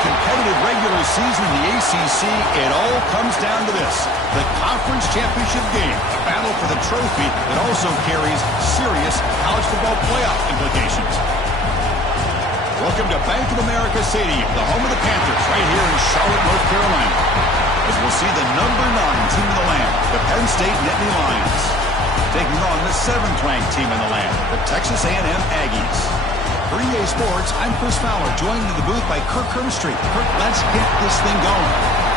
competitive regular season in the ACC, it all comes down to this: the conference championship game, a battle for the trophy that also carries serious college football playoff implications. Welcome to Bank of America Stadium, the home of the Panthers, right here in Charlotte, North Carolina, as we'll see the number 9 team in the land, the Penn State Nittany Lions, taking on the 7th-ranked team in the land, the Texas A&M Aggies. For EA Sports, I'm Chris Fowler, joined in the booth by Kirk Herbstreit. Kirk, let's get this thing going.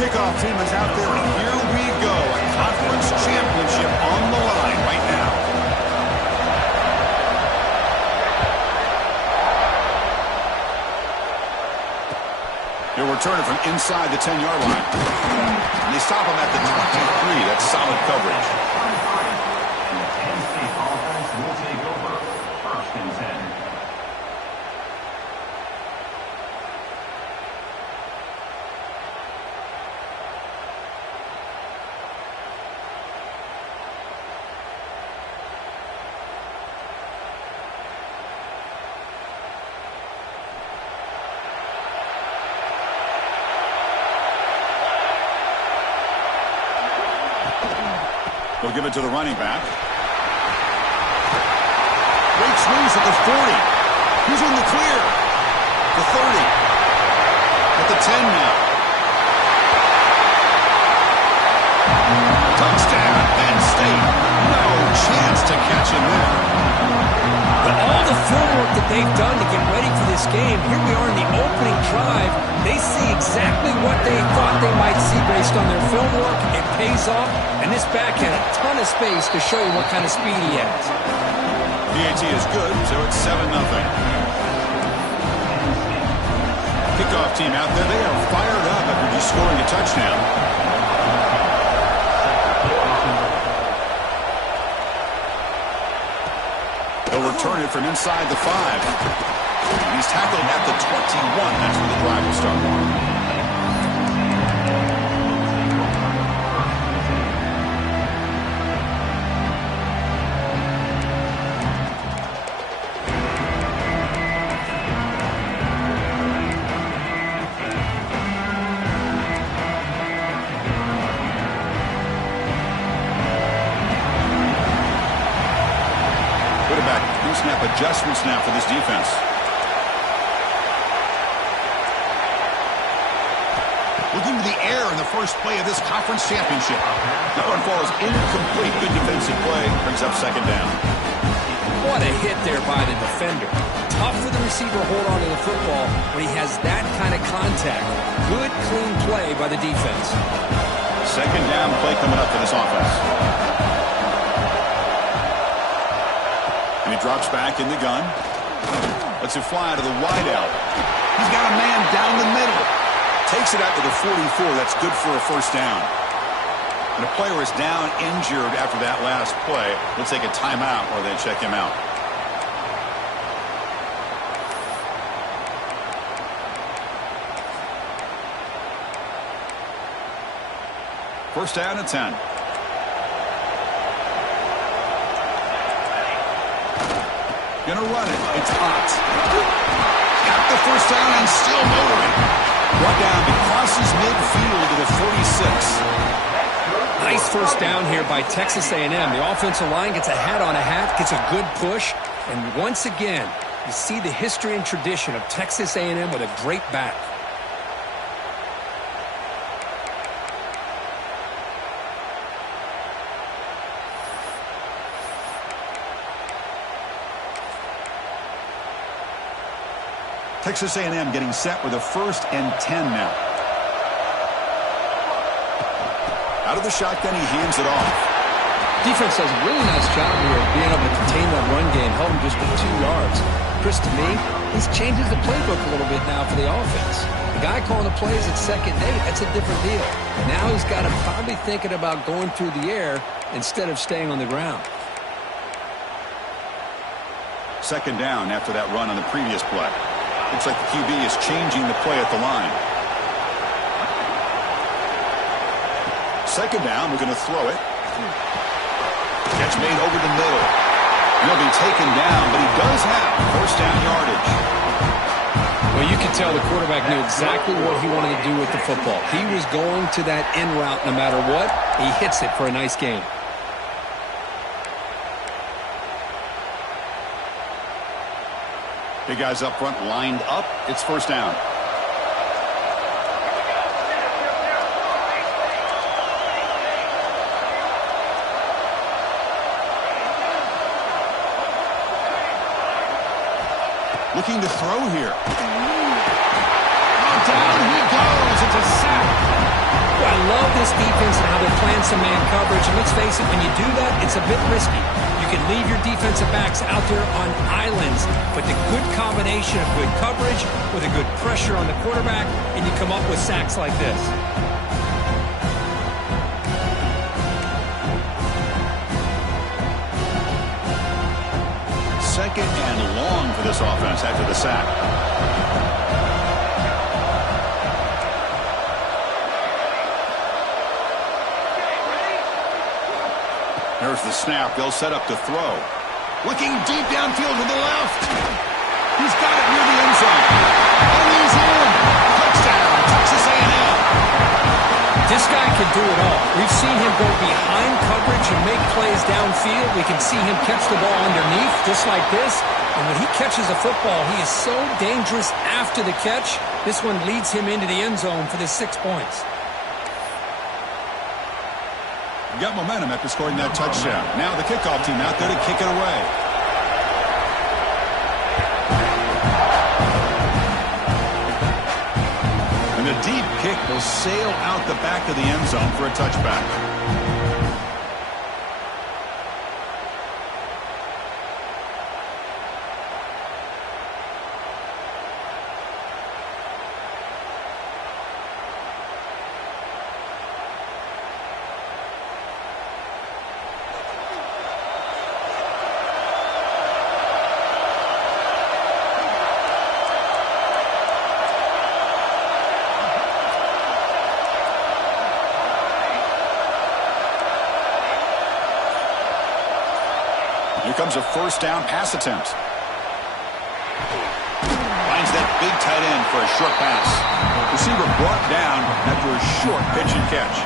Kickoff team is out there, and here we go. A conference championship on the line right now. He'll return it from inside the 10-yard line. And they stop him at the 23. That's solid coverage. The Penn State offense will take over. 1st and 10. They'll give it to the running back. Great squeeze at the 40. He's in the clear. The 30. At the 10 now. Touchdown, Penn State. No chance to catch him there. But all the film work that they've done to get ready for this game, here we are in the opening drive. They see exactly what they thought they might see based on their film work. It pays off, and this back had a ton of space to show you what kind of speed he has. PAT is good, so it's 7-0. Kickoff team out there, they are fired up after just scoring a touchdown. They'll return it from inside the 5. He's tackled at the 21. That's where the drive will start. Quarterback, pre-snap adjustments now for this defense. Looking to the air in the first play of this conference championship. That one falls incomplete. Good defensive play. Brings up 2nd down. What a hit there by the defender. Tough for the receiver to hold on to the football when he has that kind of contact. Good, clean play by the defense. 2nd down play coming up for this offense. And he drops back in the gun. Lets it fly to the wideout. He's got a man down the middle. Takes it out to the 44. That's good for a 1st down. And a player is down injured after that last play. We'll take a timeout or they check him out. First down at 10. Gonna run it. It's hot. Got the 1st down and still motoring. Brought down, but crosses midfield to the 46. Nice 1st down here by Texas A&M. The offensive line gets a hat on a hat, gets a good push, and once again, you see the history and tradition of Texas A&M with a great back. Texas A&M getting set with a 1st and 10 now. Out of the shotgun, he hands it off. Defense does a really nice job here of being able to contain that run game, held him just for 2 yards. Chris, to me, this changes the playbook a little bit now for the offense. The guy calling the plays at 2nd and 8, that's a different deal. Now he's got to probably thinking about going through the air instead of staying on the ground. 2nd down after that run on the previous play. Looks like the QB is changing the play at the line. 2nd down, we're going to throw it. Catch made over the middle. He'll be taken down, but he does have 1st down yardage. Well, you can tell the quarterback knew exactly what he wanted to do with the football. He was going to that in route no matter what. He hits it for a nice gain. Big guys up front lined up. It's 1st down. Looking to throw here. Down he goes. It's a sack. Well, I love this defense and how they're playing some man coverage. And let's face it, when you do that, it's a bit risky. You can leave your defensive backs out there on islands, but the good combination of good coverage with a good pressure on the quarterback, and you come up with sacks like this. 2nd and long for this offense after the sack. There's the snap. They'll set up to throw. Looking deep downfield to the left. He's got it near the end zone. And he's in. Touchdown, Texas A&M. This guy can do it all. We've seen him go behind coverage and make plays downfield. We can see him catch the ball underneath, just like this. And when he catches a football, he is so dangerous after the catch. This one leads him into the end zone for the 6 points. Got momentum after scoring that touchdown. Now the kickoff team out there to kick it away. And the deep kick will sail out the back of the end zone for a touchback. Here comes a 1st down pass attempt. Finds that big tight end for a short pass. Receiver brought down after a short pitch and catch.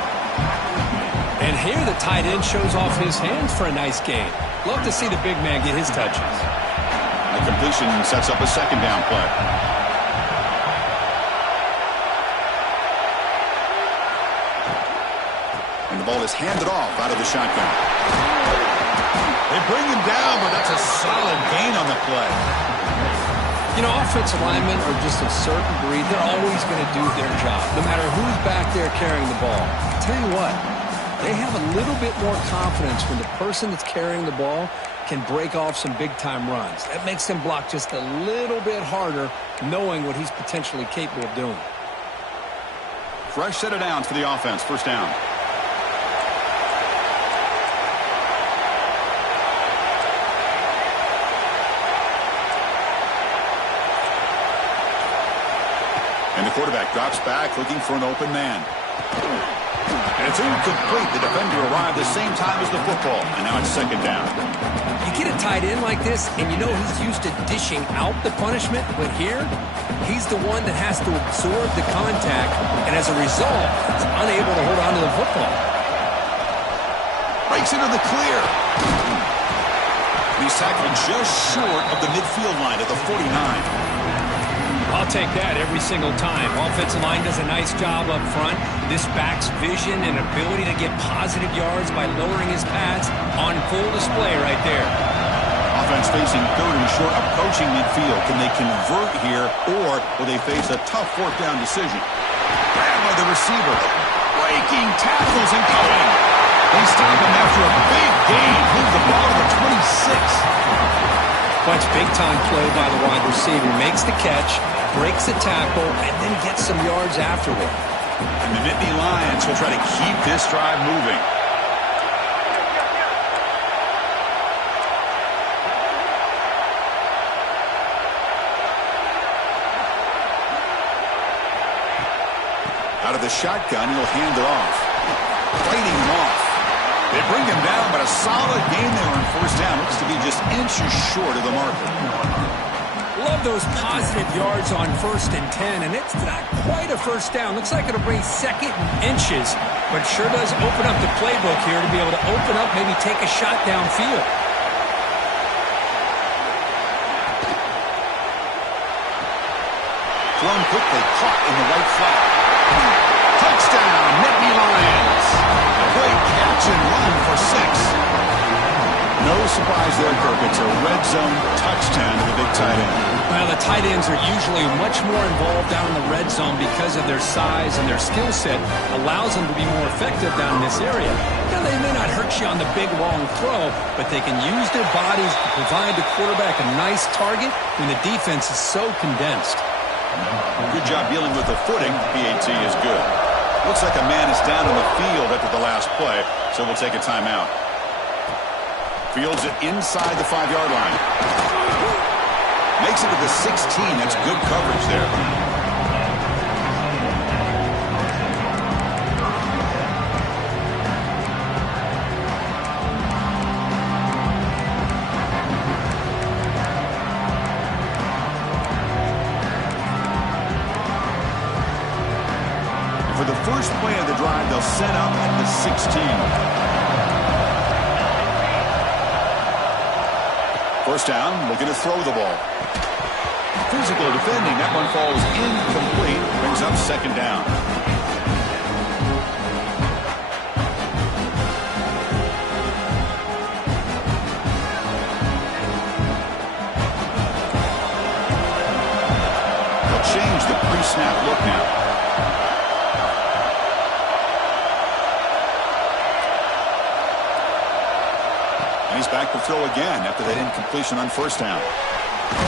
And here the tight end shows off his hands for a nice gain. Love to see the big man get his touches. The completion sets up a 2nd down play. And the ball is handed off out of the shotgun. They bring him down, but that's a solid gain on the play. You know, offensive linemen are just a certain breed. They're always going to do their job, no matter who's back there carrying the ball. I'll tell you what, they have a little bit more confidence when the person that's carrying the ball can break off some big-time runs. That makes them block just a little bit harder, knowing what he's potentially capable of doing. Fresh set of downs for the offense. 1st down. And the quarterback drops back looking for an open man. And it's incomplete. The defender arrived the same time as the football. And now it's 2nd down. You get a tight end like this, and you know he's used to dishing out the punishment. But here, he's the one that has to absorb the contact. And as a result, he's unable to hold on to the football. Breaks into the clear. He's tackled just short of the midfield line at the 49. I'll take that every single time. Offensive line does a nice job up front. This back's vision and ability to get positive yards by lowering his pads on full display right there. Offense facing third and short, approaching midfield. Can they convert here, or will they face a tough fourth down decision? Grabbed by the receiver. Breaking tackles and going. They stop him after a big gain. Move the ball to the 26. That's big-time play by the wide receiver. Makes the catch, breaks the tackle, and then gets some yards afterward. And the Nittany Lions will try to keep this drive moving. Out of the shotgun, he'll hand it off. Fighting him off. They bring him down, but a solid gain there on first down. Looks to be just inches short of the marker. Love those positive yards on 1st and 10, and it's not quite a first down. Looks like it'll bring second and inches, but sure does open up the playbook here to be able to open up, maybe take a shot downfield. Thrown quickly, caught in the right flat. Touchdown, Nittany Lions. A great catch and run for 6. No surprise there, Kirk. It's a red zone touchdown to the big tight end. Well, the tight ends are usually much more involved down in the red zone because of their size and their skill set allows them to be more effective down in this area. Now, they may not hurt you on the big, long throw, but they can use their bodies to provide the quarterback a nice target when the defense is so condensed. Good job dealing with the footing. PAT is good. Looks like a man is down on the field after the last play, so we'll take a timeout. Fields it inside the 5-yard line. Makes it to the 16. That's good coverage there. For the first play of the drive, they'll set up at the 16. First down, looking to throw the ball. Physical defending. That one falls incomplete. Brings up second down. They'll change the pre-snap look now. He's back to throw again after that incompletion on first down.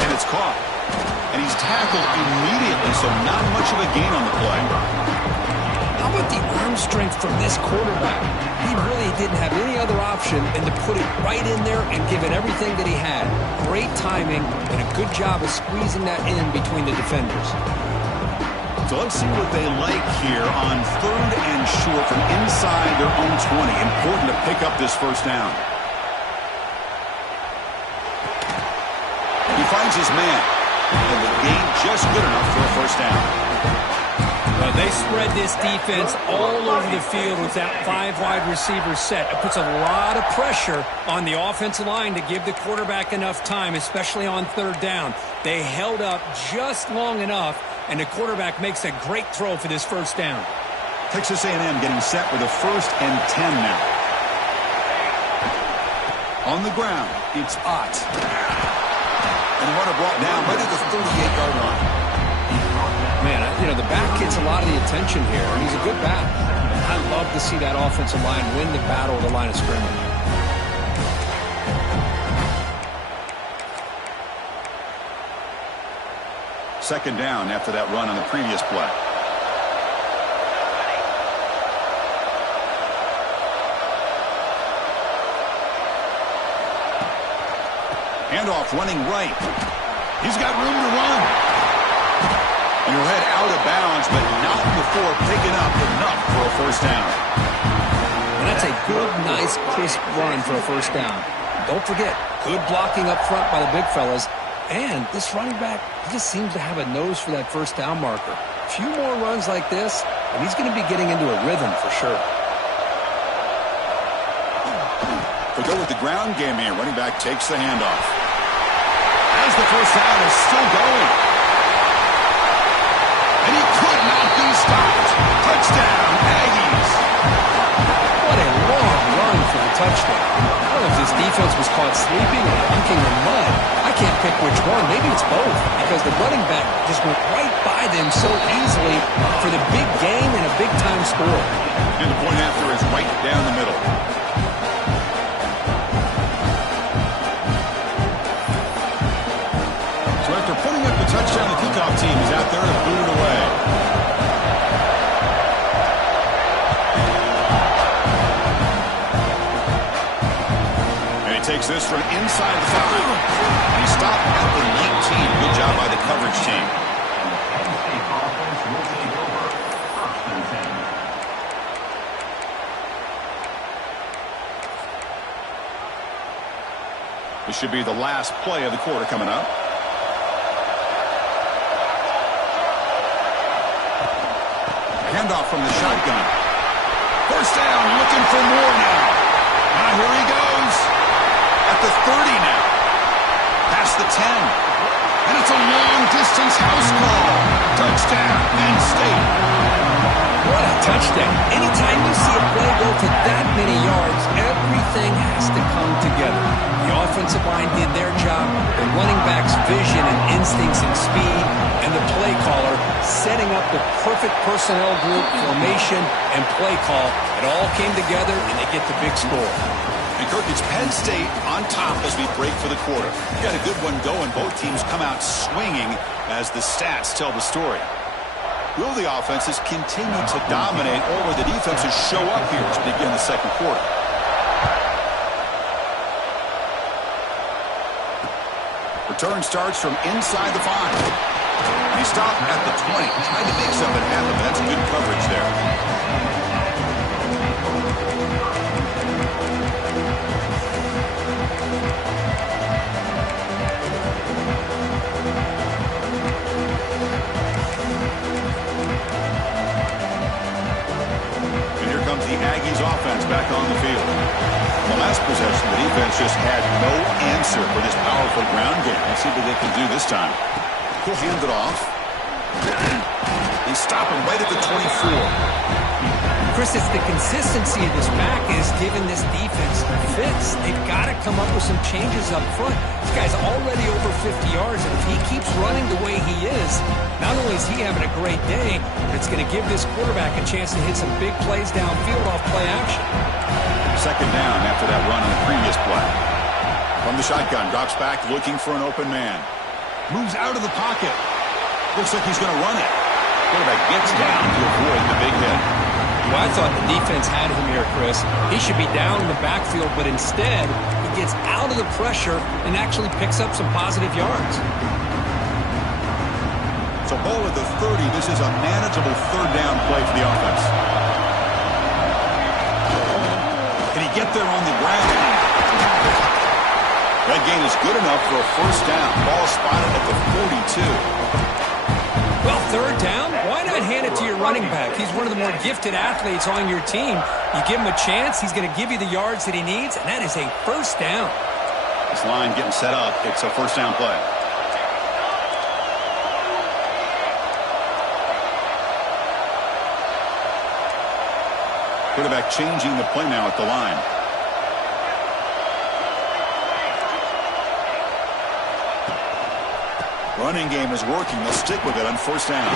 And it's caught. And he's tackled immediately, so not much of a gain on the play. How about the arm strength from this quarterback? He really didn't have any other option than to put it right in there and give it everything that he had. Great timing and a good job of squeezing that in between the defenders. So let's see what they like here on third and short from inside their own 20. Important to pick up this first down. He finds his man, and the gain just good enough for a first down. They spread this defense all over the field with that 5 wide receiver set. It puts a lot of pressure on the offensive line to give the quarterback enough time, especially on third down. They held up just long enough, and the quarterback makes a great throw for this first down. Texas A&M getting set with a 1st and 10 now. On the ground, it's Ott. And the runner brought down right at the 38-yard line. Man, you know, the back gets a lot of the attention here, and he's a good back. I love to see that offensive line win the battle at the line of scrimmage. Second down after that run on the previous play. Handoff running right. He's got room to run. And he'll head out of bounds, but not before picking up enough for a first down. And that's a good, nice, crisp run for a first down. Don't forget, good blocking up front by the big fellas. And this running back, he just seems to have a nose for that first down marker. A few more runs like this, and he's going to be getting into a rhythm for sure. We go with the ground game here. Running back takes the handoff. As the first down is still going. And he could not be stopped. Touchdown, Aggies. What a long run for the touchdown. I don't know if this defense was caught sleeping or dunking in mud. I can't pick which one. Maybe it's both, because the running back just went right by them so easily for the big gain and a big-time score. And the point after is right down the middle. So after putting up the touchdown, the kickoff team is out there to boot it away. Takes this from inside the 5. And he stopped at the 19. Good job by the coverage team. Penn State offense will take over. 1st and 10. This should be the last play of the quarter coming up. Handoff from the shotgun. 1st down, looking for more now. Now here he goes. At the 30 now. Past the 10. And it's a long-distance house call. Touchdown, Penn State. What a touchdown. Anytime you see a play go for that many yards, everything has to come together. The offensive line did their job, the running back's vision and instincts and speed, and the play caller setting up the perfect personnel group, formation, and play call. It all came together, and they get the big score. And Kirk, it's Penn State on top as we break for the quarter. We got a good one going. Both teams come out swinging as the stats tell the story. Will the offenses continue to dominate, or will the defenses show up here to begin the second quarter? Return starts from inside the 5. And he stopped at the 20. Tried to make something happen, but that's good coverage there. The Aggies offense back on the field. The last possession, the defense just had no answer for this powerful ground game. Let's see what they can do this time. He'll hand it off. They stop him right at the 24. Chris, it's the consistency of this back is giving this defense fits. They've got to come up with some changes up front. This guy's already over 50 yards, and if he keeps running the way he is, not only is he having a great day, but it's going to give this quarterback a chance to hit some big plays downfield off play action. 2nd down after that run on the previous play. From the shotgun, drops back looking for an open man. Moves out of the pocket. Looks like he's going to run it. Quarterback gets down to avoid the big hit. Well, I thought the defense had him here, Chris. He should be down in the backfield, but instead, he gets out of the pressure and actually picks up some positive yards. So ball at the 30. This is a manageable 3rd down play for the offense. Can he get there on the ground? That gain is good enough for a 1st down. Ball spotted at the 42. Well, 3rd down, why not hand it to your running back? He's one of the more gifted athletes on your team. You give him a chance, he's going to give you the yards that he needs, and that is a 1st down. This line getting set up. It's a 1st down play. Quarterback changing the play now at the line. Running game is working. They'll stick with it on 1st down.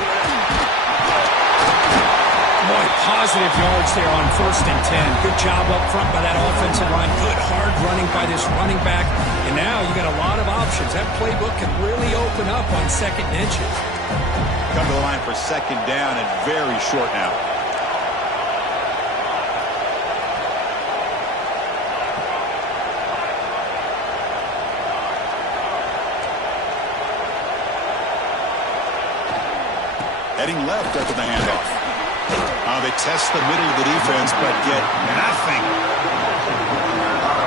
Boy, positive yards there on 1st and 10. Good job up front by that offensive line. Good hard running by this running back. And now you got a lot of options. That playbook can really open up on 2nd and inches. Come to the line for 2nd down and very short now. Heading left after the handoff. They test the middle of the defense, but get nothing.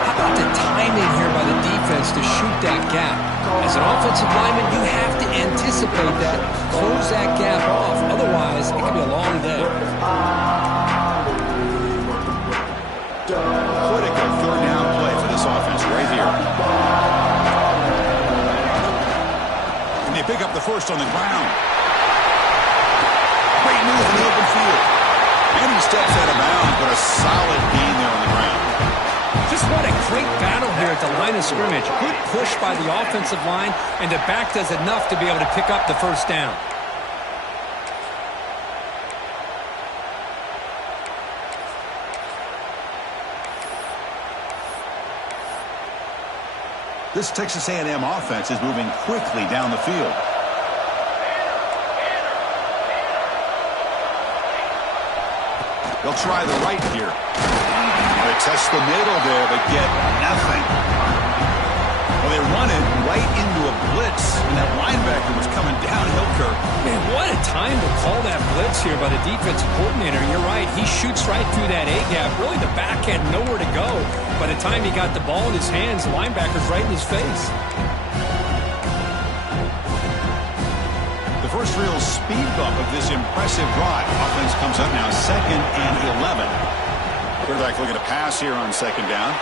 How about the timing here by the defense to shoot that gap? As an offensive lineman, you have to anticipate that, close that gap off. Otherwise, it could be a long day. Critical 3rd down play for this offense right here. And they pick up the 1st on the ground. Great move in the open field. And he steps out of bounds, but a solid gain there on the ground. great battle here at the line of scrimmage. Good push by the offensive line, and the back does enough to be able to pick up the first down. This Texas A&M offense is moving quickly down the field. They'll try the right here. They test the middle there, but get nothing. Well, they run it right into a blitz, and that linebacker was coming downhill, Kirk. Man, what a time to call that blitz here by the defensive coordinator. You're right. He shoots right through that A-gap. Really, the back had nowhere to go. By the time he got the ball in his hands, the linebacker's right in his face. The first real speed bump of this impressive drive. Offense comes up now 2nd and 11. Quarterback looking to pass here on 2nd down.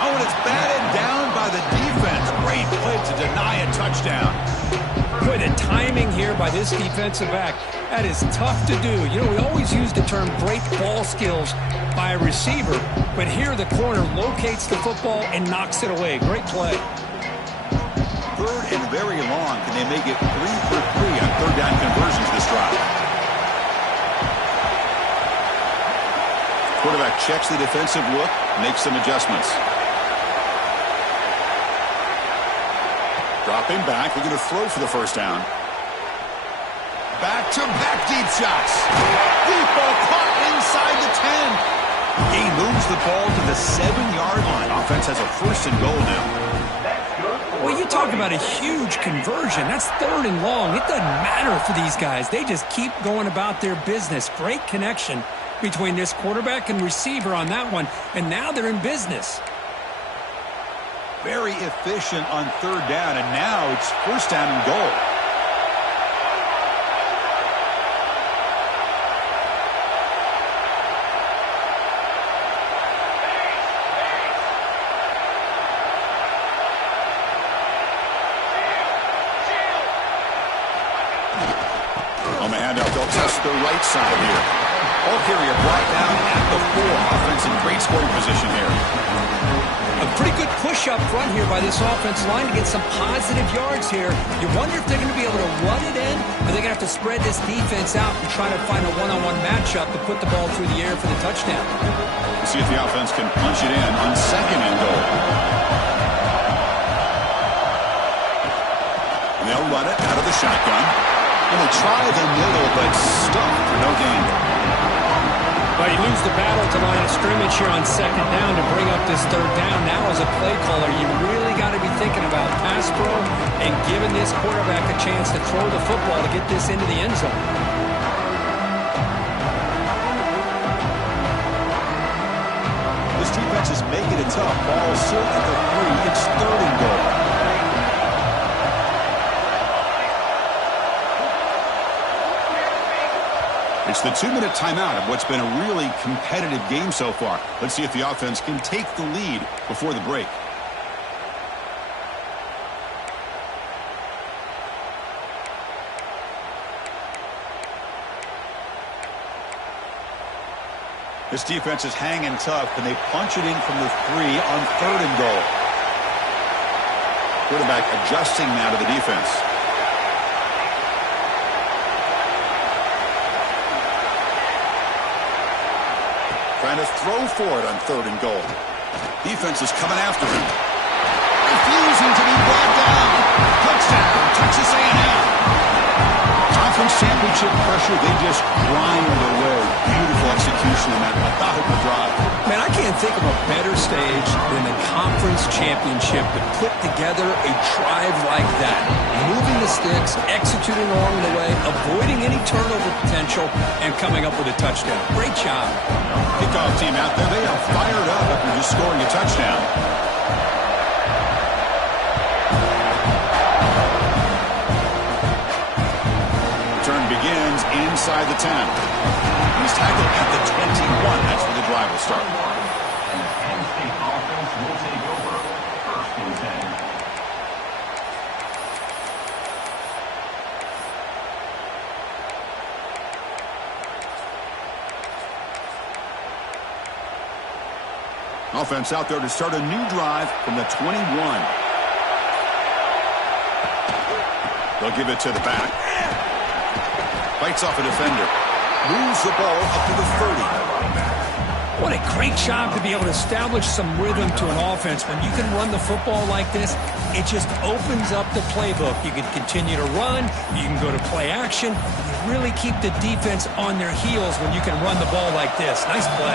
Oh, and it's batted down by the defense. Great play to deny a touchdown. Boy, the timing here by this defensive back, that is tough to do. You know, we always use the term great ball skills by a receiver, but here the corner locates the football and knocks it away. Great play. 3rd and very long. Can they make it 3 for 3 on 3rd down conversions this drive? Quarterback checks the defensive look, makes some adjustments. Dropping back, looking to throw for the first down. Back-to-back deep shots. Deep ball caught inside the 10. He moves the ball to the 7-yard line. Offense has a 1st and goal now. Well, you talk about a huge conversion. That's 3rd and long. It doesn't matter for these guys. They just keep going about their business. Great connection between this quarterback and receiver on that one, and now they're in business. Very efficient on 3rd down, and now it's 1st down and goal. On the handoff, they'll test the right side here. Ball carrier brought down at the 4. Offense in great scoring position here. A pretty good push up front here by this offense line to get some positive yards here. You wonder if they're going to be able to run it in, or they're going to have to spread this defense out and try to find a one-on-one matchup to put the ball through the air for the touchdown. Let's see if the offense can punch it in on 2nd and goal. And they'll run it out of the shotgun. And they'll try the middle, but stuck for no gain. But you lose the battle to line of scrimmage here on 2nd down to bring up this 3rd down. Now as a play caller, you really got to be thinking about pass pro and giving this quarterback a chance to throw the football to get this into the end zone. This defense is making it tough. Ball still at the 3. It's 3rd and goal. It's the 2-minute timeout of what's been a really competitive game so far. Let's see if the offense can take the lead before the break. This defense is hanging tough. Can they punch it in from the 3 on 3rd and goal? Quarterback adjusting now to the defense. Trying to throw for it on 3rd and goal. Defense is coming after him. Refusing to be brought down. Touchdown, Texas A&M. Conference championship pressure, they just grind away. Beautiful execution in that methodical drive. Man, I can't think of a better stage than the conference championship to put together a drive like that. Moving the sticks, executing along the way, avoiding any turnover potential, and coming up with a touchdown. Great job. Kickoff team out there, they are fired up after just scoring a touchdown. Return begins inside the 10. He's tackled at the 21. That's where the drive will start. And the Penn State offense will take over. 1st and 10. Offense out there to start a new drive from the 21. They'll give it to the back. Bites off a defender. Moves the ball up to the 30. What a great job to be able to establish some rhythm to an offense. When you can run the football like this, it just opens up the playbook. You can continue to run. You can go to play action. You really keep the defense on their heels when you can run the ball like this. Nice play.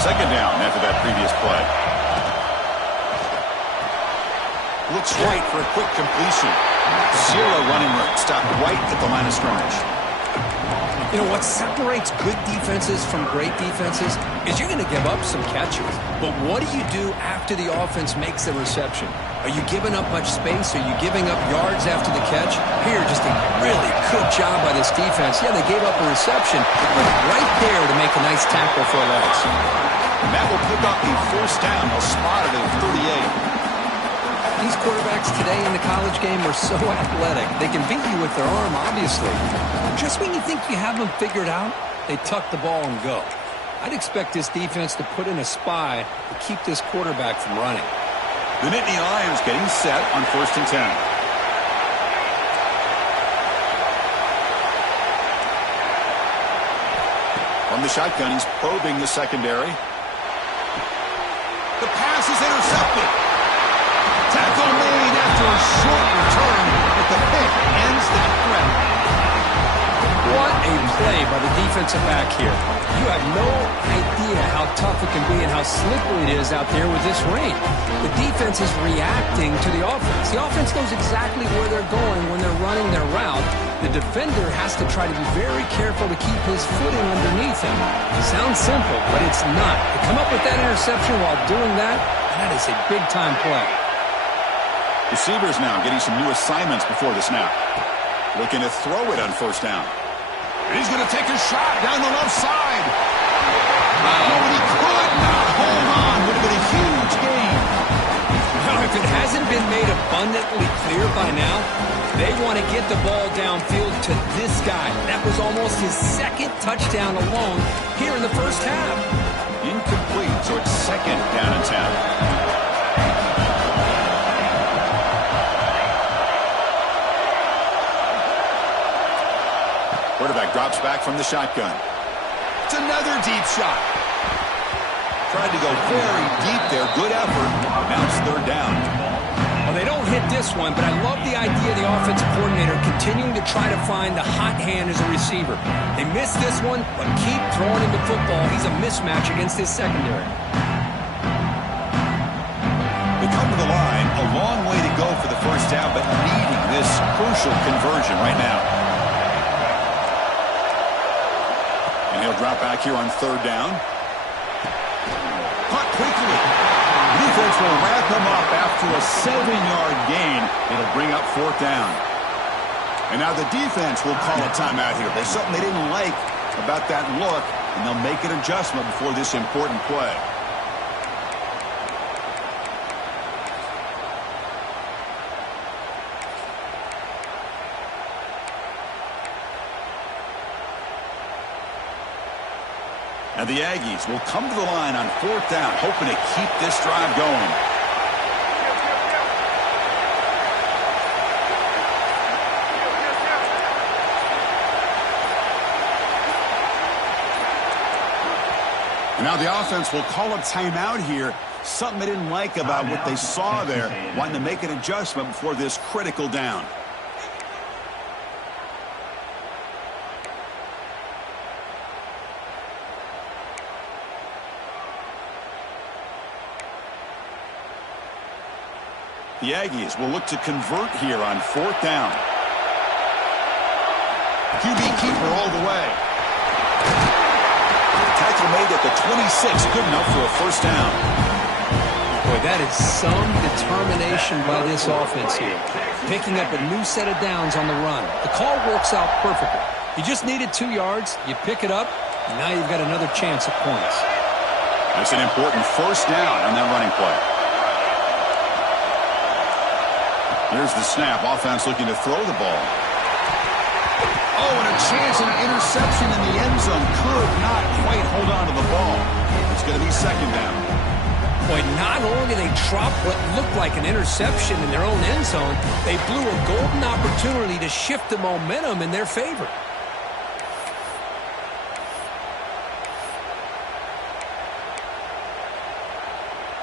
Second down after that previous play. Looks right for a quick completion. Zero running room. Stopped right at the line of scrimmage. You know, what separates good defenses from great defenses is you're going to give up some catches. But what do you do after the offense makes the reception? Are you giving up much space? Are you giving up yards after the catch? Here, just a really good job by this defense. Yeah, they gave up a reception, but right there to make a nice tackle for a loss. And that will pick up the first down. They'll spot it at 38. These quarterbacks today in the college game are so athletic. They can beat you with their arm, obviously. Just when you think you have them figured out, they tuck the ball and go. I'd expect this defense to put in a spy to keep this quarterback from running. The Nittany Lions getting set on 1st and 10. From the shotgun, he's probing the secondary. The pass is intercepted. Tackle made after a short return, but the pick ends that threat. What a play by the defensive back here. You have no idea how tough it can be and how slippery it is out there with this rain. The defense is reacting to the offense. The offense knows exactly where they're going when they're running their route. The defender has to try to be very careful to keep his footing underneath him. Sounds simple, but it's not. To come up with that interception while doing that, that is a big-time play. Receivers now getting some new assignments before the snap. Looking to throw it on 1st down. And he's going to take a shot down the left side. Oh, and he could not hold on. Would have been a huge gain. Now, if it hasn't been made abundantly clear by now, they want to get the ball downfield to this guy. That was almost his second touchdown alone here in the first half. Incomplete, so it's 2nd down and 10. Quarterback drops back from the shotgun. It's another deep shot. Tried to go very deep there. Good effort. Now it's 3rd down. Well, they don't hit this one, but I love the idea of the offensive coordinator continuing to try to find the hot hand as a receiver. They missed this one, but keep throwing him the football. He's a mismatch against his secondary. They come to the line. A long way to go for the first down, but needing this crucial conversion right now. And he'll drop back here on 3rd down. Caught quickly. The defense will wrap him up after a 7-yard gain. It'll bring up 4th down. And now the defense will call a timeout here. There's something they didn't like about that look, and they'll make an adjustment before this important play. And the Aggies will come to the line on 4th down, hoping to keep this drive going. And now the offense will call a timeout here. Something they didn't like about what they saw there. Wanting to make an adjustment before this critical down. The Aggies will look to convert here on 4th down. QB keeper all the way. Tackle made at the 26, good enough for a 1st down. Boy, that is some determination by this offense here. Picking up a new set of downs on the run. The call works out perfectly. You just needed 2 yards, you pick it up, and now you've got another chance at points. That's an important 1st down on that running play. Here's the snap. Offense looking to throw the ball. Oh, and a chance of interception in the end zone. Could not quite hold on to the ball. It's going to be 2nd down. Boy, not only did they drop what looked like an interception in their own end zone, they blew a golden opportunity to shift the momentum in their favor.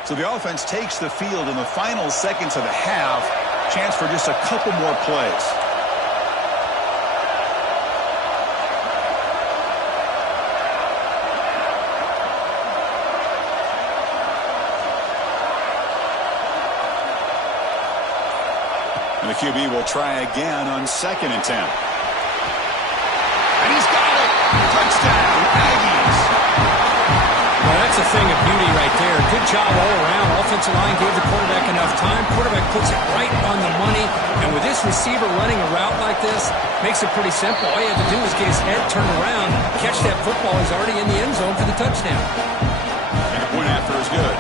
So the offense takes the field in the final seconds of the half. Chance for just a couple more plays. And the QB will try again on 2nd and 10. And he's got it. Touchdown, Aggies. Well, that's a thing of beauty right there. Good job all around. Offensive line gave the quarterback enough time. Quarterback puts it right on the money. And with this receiver running a route like this, makes it pretty simple. All you have to do is get his head turned around, catch that football. He's already in the end zone for the touchdown. And the point after is good.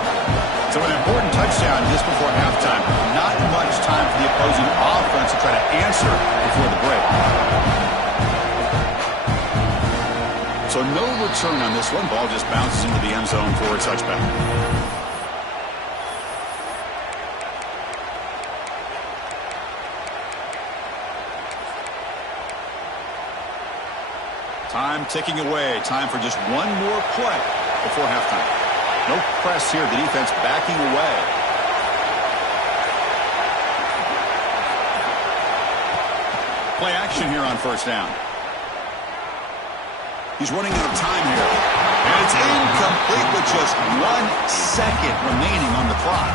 So an important touchdown just before halftime. Not much time for the opposing offense to try to answer before the break. So no return on this one. Ball just bounces into the end zone for a touchback. Time ticking away. Time for just one more play before halftime. No press here. The defense backing away. Play action here on 1st down. He's running out of time here. And it's incomplete with just 1 second remaining on the clock.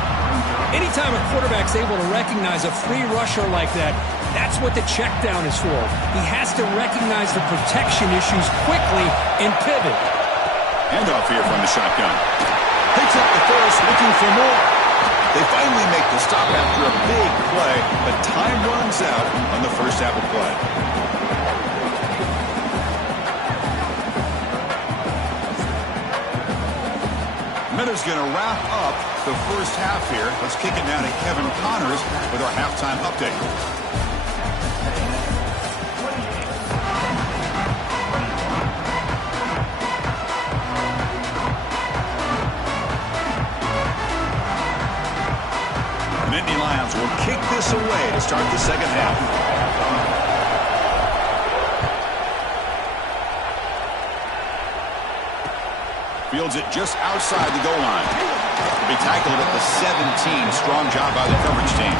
Anytime a quarterback's able to recognize a free rusher like that, that's what the check down is for. He has to recognize the protection issues quickly and pivot. Handoff here from the shotgun. Picks up the first, looking for more. They finally make the stop after a big play, but time runs out on the first half of play. Miller's going to wrap up the first half here. Let's kick it now to Kevin Connors with our halftime update. The Nittany Lions will kick this away to start the second half. Fields it just outside the goal line. Will be tackled at the 17. Strong job by the coverage team.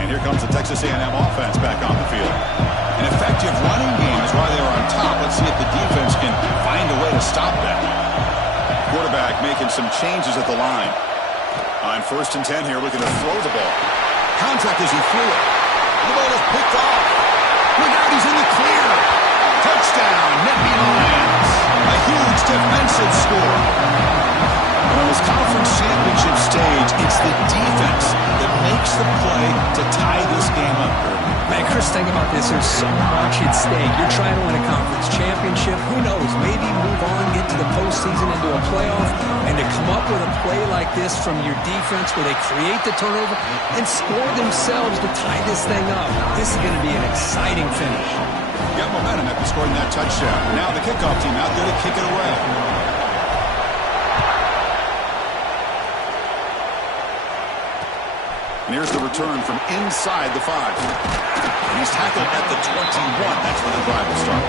And here comes the Texas A&M offense back on the field. An effective running game is why they are on top. Let's see if the defense can find a way to stop that. Quarterback making some changes at the line. On 1st and 10 here, looking to throw the ball. Contact as he threw it. The ball is picked off. Look out, he's in the clear. Touchdown, Nittany Lions. A huge defensive score. And on this conference championship stage, it's the defense that makes the play to tie this game up. Man, Chris, think about this. There's so much at stake. You're trying to win a conference championship. Who knows? Maybe move on, get to the postseason, into a playoff, and to come up with a play like this from your defense where they create the turnover and score themselves to tie this thing up. This is going to be an exciting finish. Got momentum after scoring that touchdown. Now the kickoff team out there to kick it away. And here's the return from inside the 5. And he's tackled at the 21. That's where the drive will start.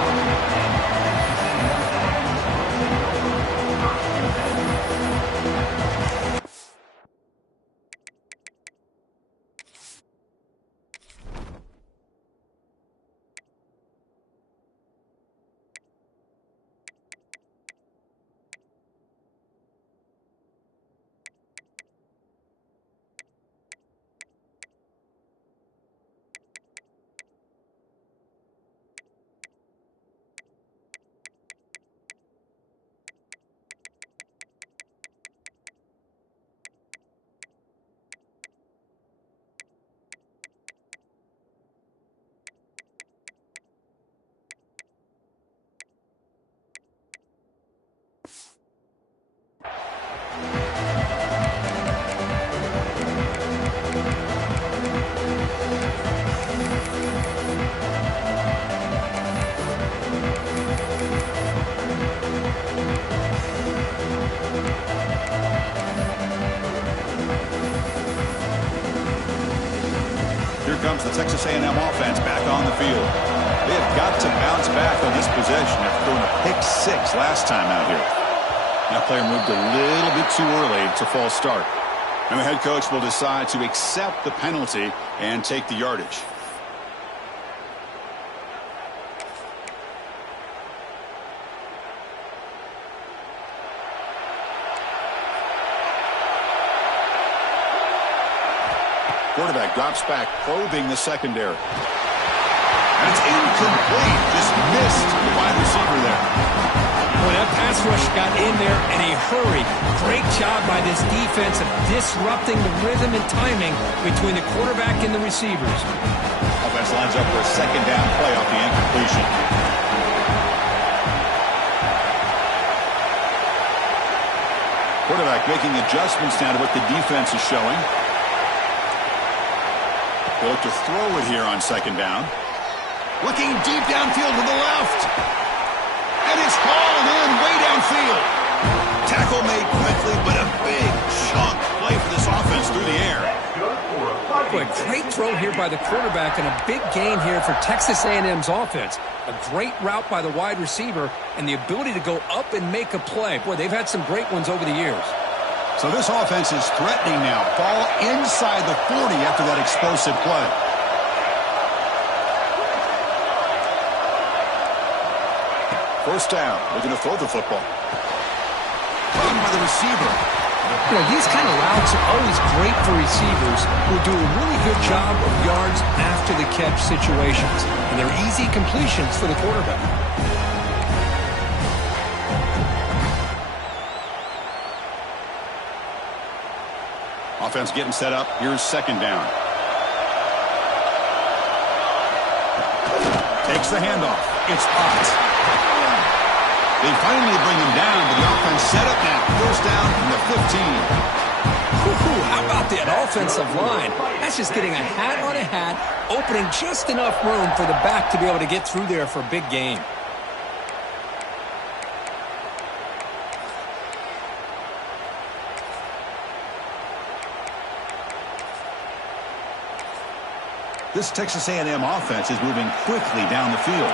comes the Texas A&M offense back on the field. They have got to bounce back on this possession after throwing a pick-6 last time out here. That player moved a little bit too early to false start. And the head coach will decide to accept the penalty and take the yardage. Quarterback drops back, probing the secondary. And it's incomplete. Just missed the wide receiver there. Boy, that pass rush got in there in a hurry. Great job by this defense of disrupting the rhythm and timing between the quarterback and the receivers. Offense lines up for a second down play off the incompletion. Quarterback making adjustments now to what the defense is showing. They'll look to throw it here on second down. Looking deep downfield to the left. And it's hauled in way downfield. Tackle made quickly, but a big chunk play for this offense through the air. Boy, great throw here by the quarterback and a big gain here for Texas A&M's offense. A great route by the wide receiver and the ability to go up and make a play. Boy, they've had some great ones over the years. So this offense is threatening now. Ball inside the 40 after that explosive play. First down. Looking to throw the football. Caught by the receiver. You know, these kind of routes are always great for receivers who do a really good job of yards after the catch situations. And they're easy completions for the quarterback. Offense getting set up. Here's second down. Takes the handoff. It's Potts. They finally bring him down, but the offense set up now. First down from the 15. How about that offensive line? That's just getting a hat on a hat, opening just enough room for the back to be able to get through there for a big gain. This Texas A&M offense is moving quickly down the field.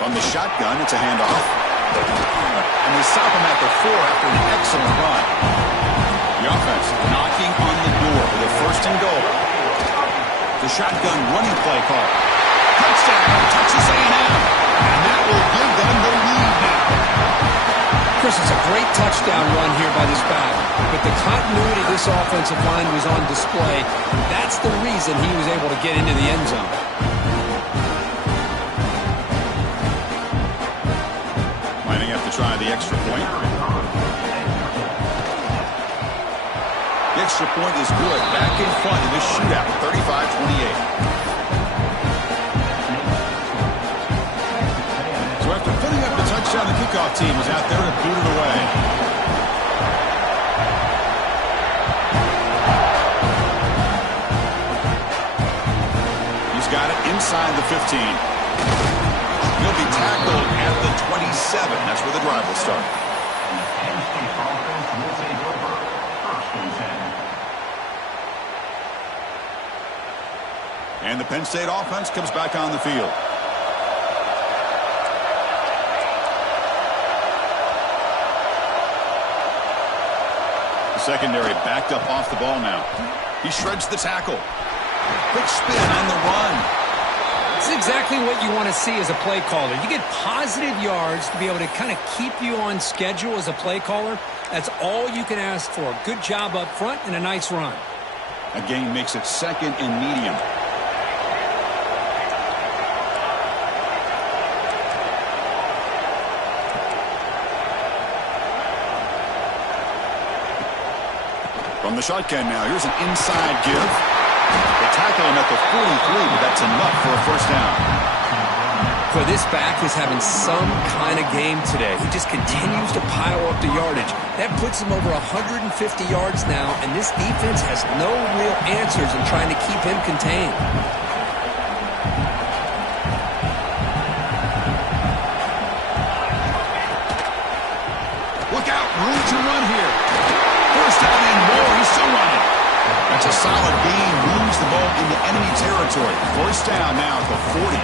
From the shotgun, it's a handoff. And they stop him at the 4 after an excellent run. The offense knocking on the door with a first and goal. The shotgun running play call. Touchdown, Texas A&M. And that will give them the lead now. Chris, it's a great touchdown run here by this back, but the continuity of this offensive line was on display. That's the reason he was able to get into the end zone. Lining up to try the extra point. The extra point is good. Back in front in this shootout, 35-28. So after putting up the touchdown, the kickoff team was out there to boot it away. He's got it inside the 15. He'll be tackled at the 27. That's where the drive will start. And the Penn State offense comes back on the field. Secondary backed up off the ball now. He shreds the tackle. Quick spin on the run. It's exactly what you want to see as a play caller. You get positive yards to be able to kind of keep you on schedule as a play caller. That's all you can ask for. Good job up front and a nice run. A gain makes it second and medium. From the shotgun now, here's an inside give. They tackle him at the 43, but that's enough for a first down. Boy, this back is having some kind of game today. He just continues to pile up the yardage. That puts him over 150 yards now, and this defense has no real answers in trying to keep him contained. Look out, room to run here. First down and more, he's still running. That's a solid gain. Moves the ball into enemy territory. First down now at the 40.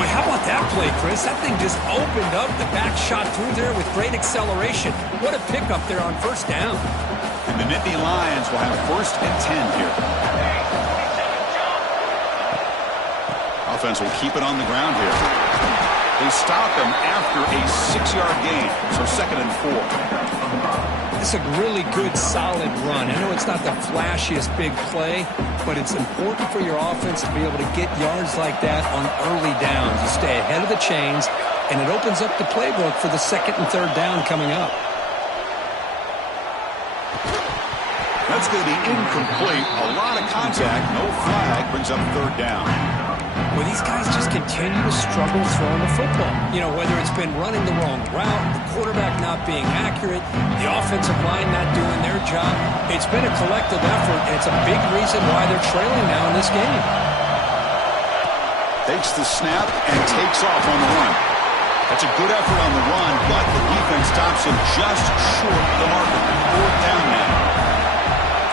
Boy, how about that play, Chris? That thing just opened up. The back shot through there with great acceleration. What a pickup there on first down. And the Nittany Lions will have first and 10 here. Offense will keep it on the ground here. They stop him after a 6-yard gain, so second and 4. It's a really good, solid run. I know it's not the flashiest big play, but it's important for your offense to be able to get yards like that on early downs. You stay ahead of the chains, and it opens up the playbook for the second and third down coming up. That's going to be incomplete. A lot of contact. No flag. Brings up third down. Well, these guys just continue to struggle throwing the football. You know, whether it's been running the wrong route, the quarterback not being accurate, the offensive line not doing their job. It's been a collective effort, and it's a big reason why they're trailing now in this game. Takes the snap and takes off on the run. That's a good effort on the run, but the defense stops him just short of the marker. Fourth down now.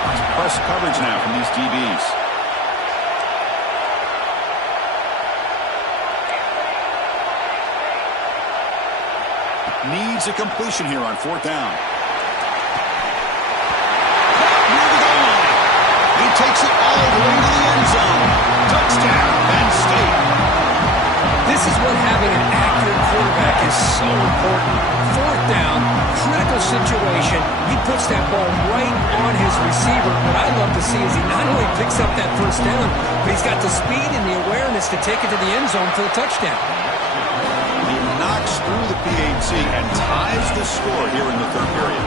It's press coverage now from these DBs. Needs a completion here on fourth down. Near the goal line. He takes it all the way to the end zone. Touchdown, Penn State. This is what having an accurate quarterback is so important. Fourth down, critical situation. He puts that ball right on his receiver. What I love to see is he not only picks up that first down, but he's got the speed and the awareness to take it to the end zone for the touchdown. He knocks through the PAT and ties the score here in the third period.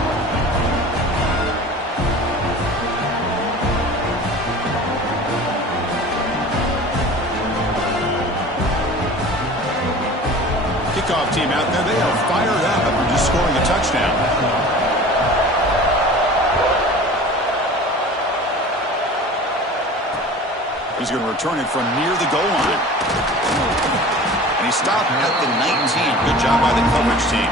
Kickoff team out there, they are fired up after just scoring a touchdown. He's going to return it from near the goal line. And he stopped at the 19. Good job by the coverage team.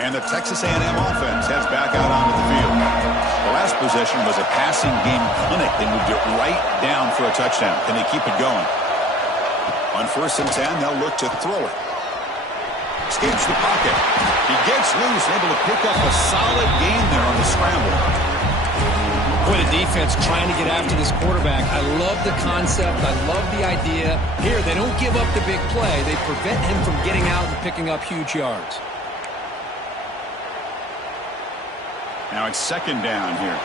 And the Texas A&M offense heads back out onto the field. The last possession was a passing game clinic. They moved it right down for a touchdown. Can they keep it going? On first and 10, they'll look to throw it. Escapes the pocket. He gets loose, able to pick up a solid gain there on the scramble. Boy, the defense trying to get after this quarterback. I love the concept. I love the idea. Here, they don't give up the big play. They prevent him from getting out and picking up huge yards. Now it's second down here.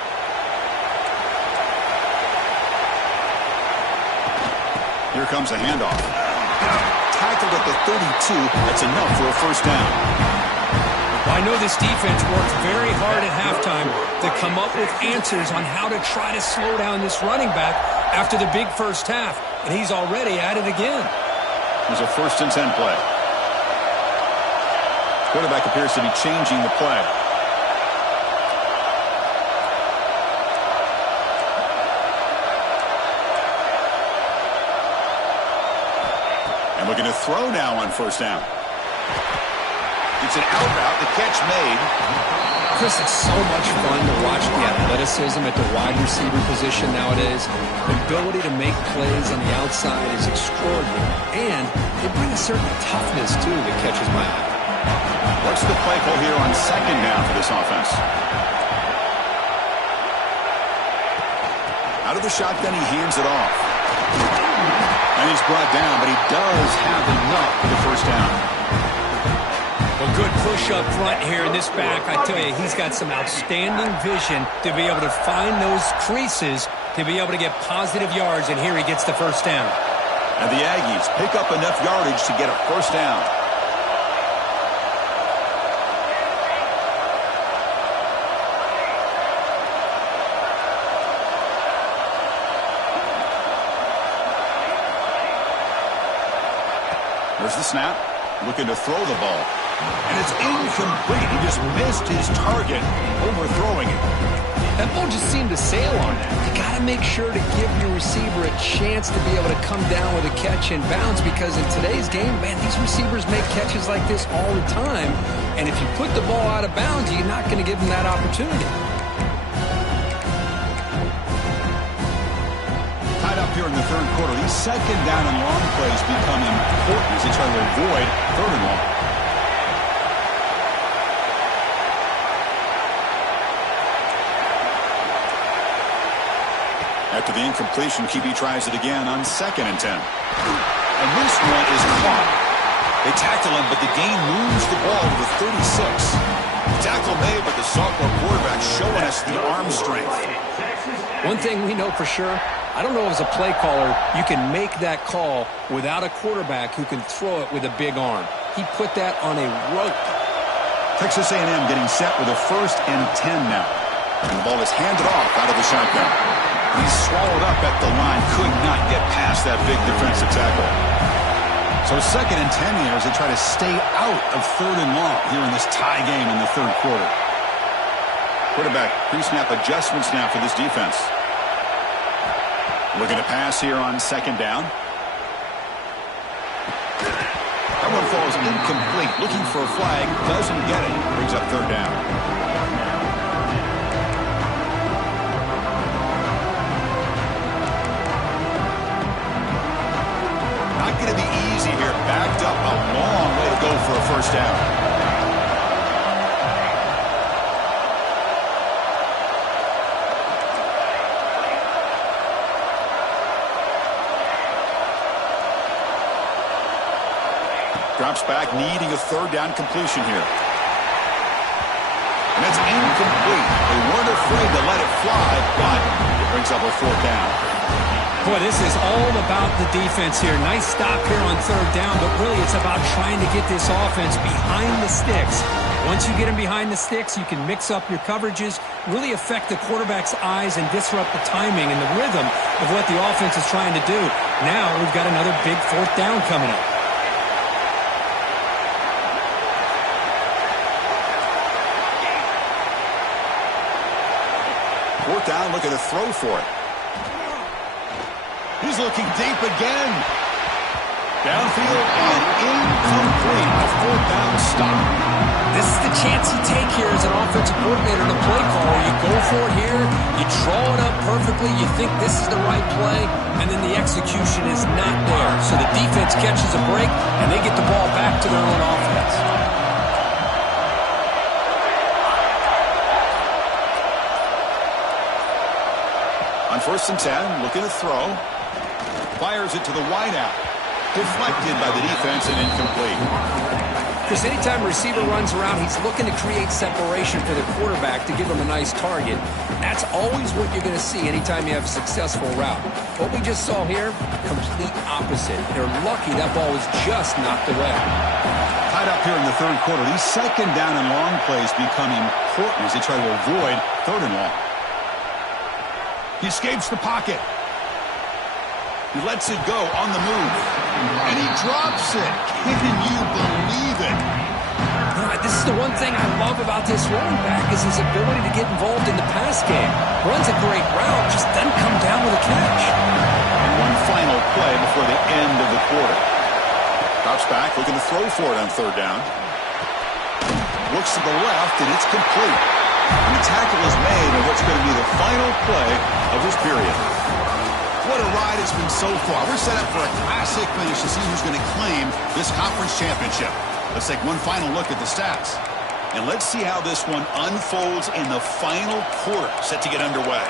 Here comes a handoff. Tackled at the 32. That's enough for a first down. Well, I know this defense worked very hard at halftime to come up with answers on how to try to slow down this running back after the big first half, and he's already at it again. There's a first and 10 play. Quarterback appears to be changing the play. And looking to throw now on first down. It's an out route. The catch made. Chris, it's so much fun to watch the athleticism at the wide receiver position nowadays. The ability to make plays on the outside is extraordinary. And they bring a certain toughness, too, that catches my eye. What's the play call here on second down for this offense? Out of the shotgun, he hands it off. And he's brought down, but he does have enough for the first down. Well, good push up front here in this back. I tell you, he's got some outstanding vision to be able to find those creases to be able to get positive yards, and here he gets the first down. And the Aggies pick up enough yardage to get a first down. There's the snap. Looking to throw the ball. And it's incomplete. He just missed his target, overthrowing it. That ball just seemed to sail on it. You got to make sure to give your receiver a chance to be able to come down with a catch and bounce, because in today's game, man, these receivers make catches like this all the time. And if you put the ball out of bounds, you're not going to give them that opportunity. Tied up here in the third quarter. These second down and long plays become important as they try to avoid third and long. After the incompletion, QB tries it again on 2nd and 10. And this one is caught. They tackle him, but the gain moves the ball to the 36. The tackle made, but the sophomore quarterback showing us the arm strength. One thing we know for sure, I don't know if as a play caller you can make that call without a quarterback who can throw it with a big arm. He put that on a rope. Texas A&M getting set with a 1st and 10 now. And the ball is handed off out of the shotgun. He's swallowed up at the line, could not get past that big defensive tackle. So 2nd and 10 here as they try to stay out of third and long here in this tie game in the third quarter. Quarterback pre-snap adjustments now for this defense. Looking to pass here on 2nd down. That one falls incomplete. Looking for a flag, doesn't get it. Brings up 3rd down. Going to be easy here. Backed up a long way to go for a 1st down. Drops back, needing a 3rd down completion here. And that's incomplete. They weren't afraid to let it fly, but it brings up a 4th down. Boy, this is all about the defense here. Nice stop here on 3rd down, but really it's about trying to get this offense behind the sticks. Once you get them behind the sticks, you can mix up your coverages, really affect the quarterback's eyes and disrupt the timing and the rhythm of what the offense is trying to do. Now we've got another big 4th down coming up. Fourth down, looking to throw for it. He's looking deep again. Downfield and incomplete. A 4th down stop. This is the chance you take here as an offensive coordinator and a play caller. You go for it here. You draw it up perfectly. You think this is the right play, and then the execution is not there. So the defense catches a break, and they get the ball back to their own offense. On 1st and 10, looking to throw. Fires it to the wideout. Deflected by the defense and incomplete. Chris, anytime a receiver runs around, he's looking to create separation for the quarterback to give him a nice target. That's always what you're going to see anytime you have a successful route. What we just saw here, complete opposite. They're lucky that ball was just knocked away. Tied up here in the third quarter. These 2nd down and long plays become important as they try to avoid 3rd and long. He escapes the pocket. He lets it go on the move. And he drops it. Can you believe it? This is the one thing I love about this running back is his ability to get involved in the pass game. Runs a great route, just doesn't come down with a catch. And one final play before the end of the quarter. Drops back, looking to throw for it on 3rd down. Looks to the left, and it's complete. And the tackle is made on what's going to be the final play of this period. What a ride it's been so far. We're set up for a classic finish to see who's going to claim this conference championship. Let's take one final look at the stats. And let's see how this one unfolds in the final quarter, set to get underway.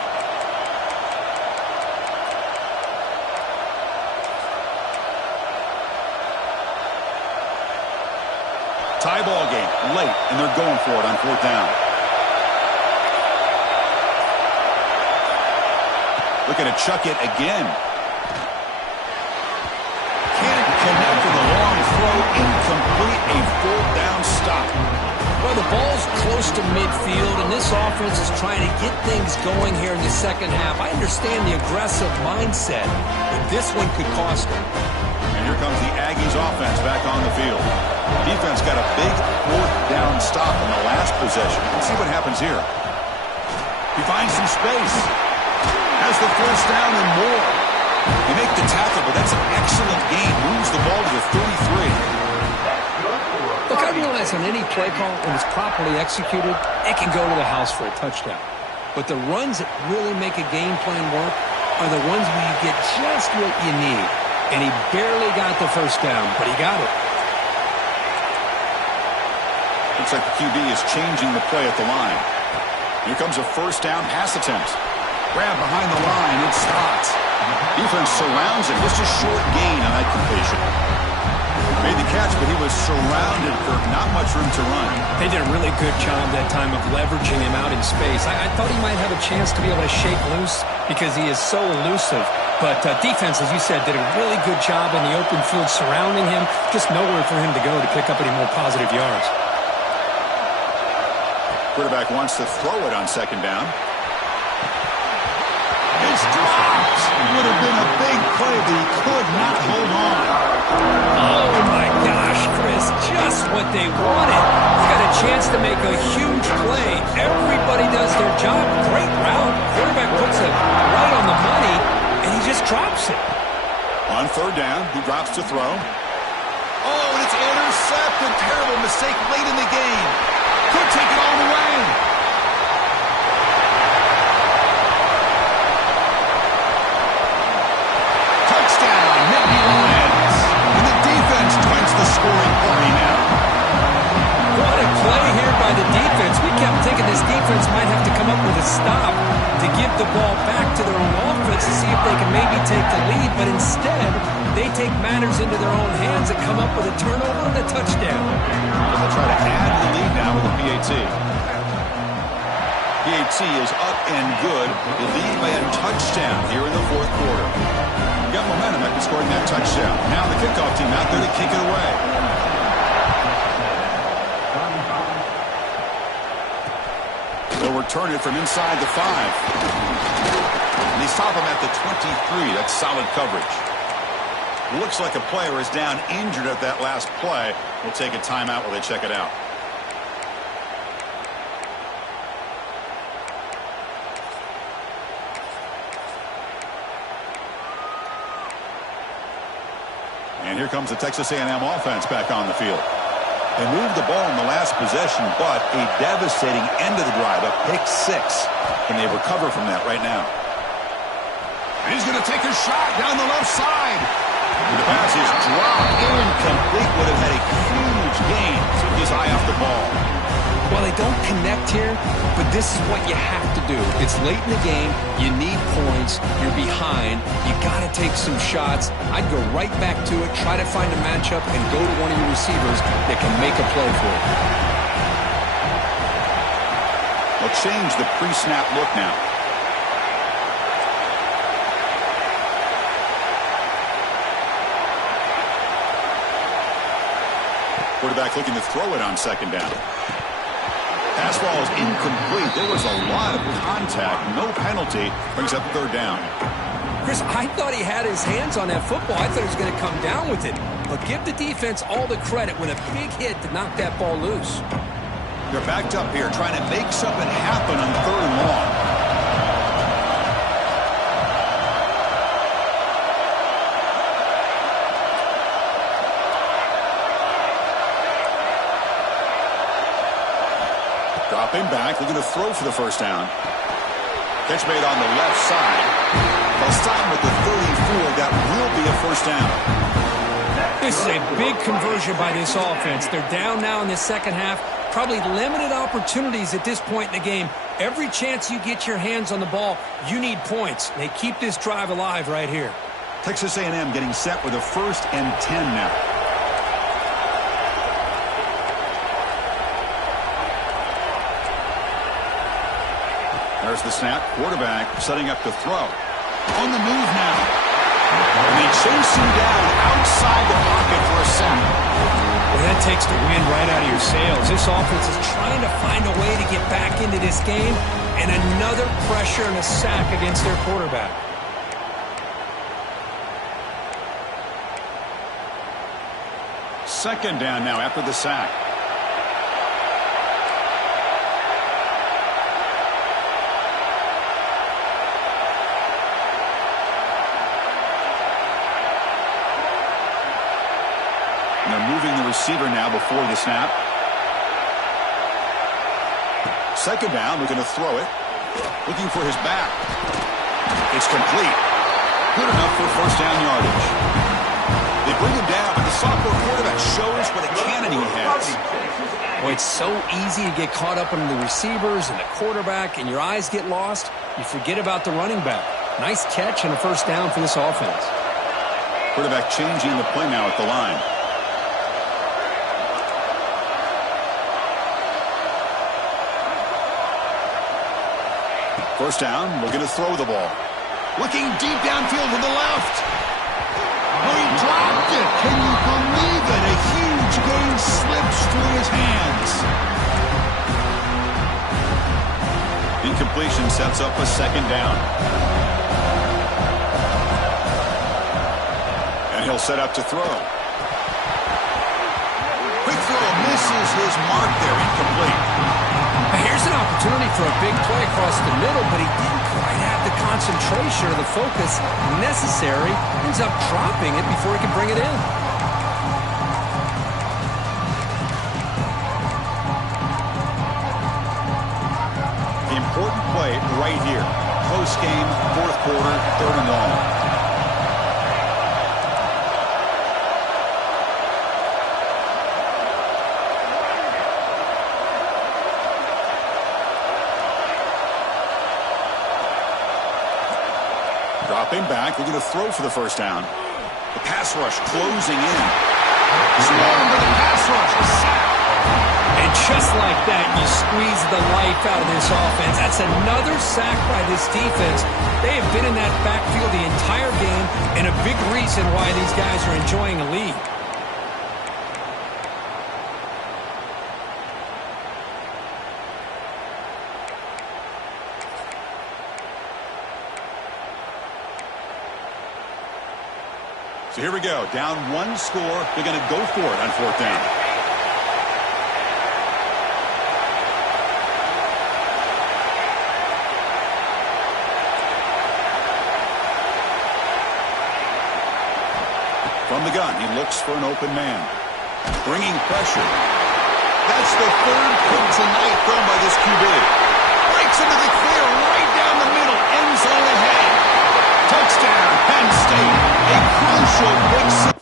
Tie ball game, late, and they're going for it on 4th down. Looking to chuck it again. Can't connect with a long throw. Incomplete. A 4th down stop. Well, the ball's close to midfield, and this offense is trying to get things going here in the second half. I understand the aggressive mindset, but this one could cost them. And here comes the Aggies offense back on the field. Defense got a big fourth down stop on the last possession. Let's see what happens here. He finds some space. Has the first down and more. You make the tackle, but that's an excellent gain. Moves the ball to the 33. Look, I realize on any play call, when it's properly executed, it can go to the house for a touchdown. But the runs that really make a game plan work are the ones where you get just what you need. And he barely got the first down, but he got it. Looks like the QB is changing the play at the line. Here comes a first down pass attempt. Grab behind the line. It stops. Defense surrounds him. Just a short gain on that completion. Made the catch, but he was surrounded for not much room to run. They did a really good job that time of leveraging him out in space. I thought he might have a chance to be able to shake loose because he is so elusive. But defense, as you said, did a really good job in the open field surrounding him. Just nowhere for him to go to pick up any more positive yards. Quarterback wants to throw it on second down. It's dropped. Would have been a big play, but he could not hold on. Oh, my gosh, Chris, just what they wanted. He's got a chance to make a huge play. Everybody does their job. Great route. Quarterback puts it right on the money, and he just drops it. On third down, he drops to throw. Oh, and it's intercepted. Terrible mistake late in the game. Could take it all the way. Touchdown, Nittany Lions. And the defense joins the scoring party now. What a play here by the defense. We kept thinking this defense might have to come up with a stop to give the ball back to their own offense to see if they can maybe take the lead, but instead they take matters into their own hands and come up with a turnover and a touchdown. They'll try to add to the lead now with a PAT. PAT is up and good. They lead by a touchdown here in the fourth quarter. Got momentum after scoring that touchdown. Now the kickoff team out there to kick it away. They'll return it from inside the 5. And they stop him at the 23. That's solid coverage. Looks like a player is down injured at that last play. We'll take a timeout while they check it out. And here comes the Texas A&M offense back on the field. They moved the ball in the last possession, but a devastating end of the drive, a pick 6. And they recover from that right now. And he's going to take a shot down the left side. The pass is dropped incomplete. Would have had a huge gain. Took his eye off the ball. Well, they don't connect here, but this is what you have to do. It's late in the game. You need points. You're behind. You got to take some shots. I'd go right back to it, try to find a matchup, and go to one of your receivers that can make a play for you. They'll change the pre-snap look now. Quarterback looking to throw it on second down. Pass ball is incomplete. There was a lot of contact. No penalty. Brings up third down. Chris, I thought he had his hands on that football. I thought he was going to come down with it. But give the defense all the credit with a big hit to knock that ball loose. They're backed up here trying to make something happen on third and long. Dropping back, looking to throw for the first down. Catch made on the left side. They'll stop him at the 34. That will be a first down. This is a big conversion by this offense. They're down now in the second half. Probably limited opportunities at this point in the game. Every chance you get your hands on the ball, you need points. They keep this drive alive right here. Texas A&M getting set with a 1st and 10 now. There's the snap. Quarterback setting up to throw. On the move now. And they chase him down outside the pocket for a sack. Well, that takes the wind right out of your sails. This offense is trying to find a way to get back into this game. And another pressure and a sack against their quarterback. second down now after the sack. And they're moving the receiver now before the snap. Second down, we're going to throw it. Looking for his back. It's complete. Good enough for first down yardage. They bring him down, but the sophomore quarterback shows what a cannon he has. Boy, it's so easy to get caught up in the receivers and the quarterback, and your eyes get lost. You forget about the running back. Nice catch and a first down for this offense. Quarterback changing the play now at the line. First down, we're going to throw the ball. Looking deep downfield to the left. Oh, he dropped it. Can you believe it? A huge game slips through his hands. Incompletion sets up a second down. And he'll set up to throw. Quick throw, misses his mark there, incomplete. Here's an opportunity for a big play across the middle, but he didn't quite have the concentration or the focus necessary. Ends up dropping it before he can bring it in. The important play right here. Close game, fourth quarter, third and long. Dropping back, we're going to throw for the first down. The pass rush closing in. Small into the pass rush, a sack. And just like that, you squeeze the life out of this offense. That's another sack by this defense. They have been in that backfield the entire game, and a big reason why these guys are enjoying a lead. So here we go. Down one score. They're going to go for it on fourth down. From the gun, he looks for an open man. Bringing pressure. That's the third pick tonight thrown by this QB. Breaks into the clear right down the middle. End zone ahead. Touchdown, Penn State. A crucial pick six.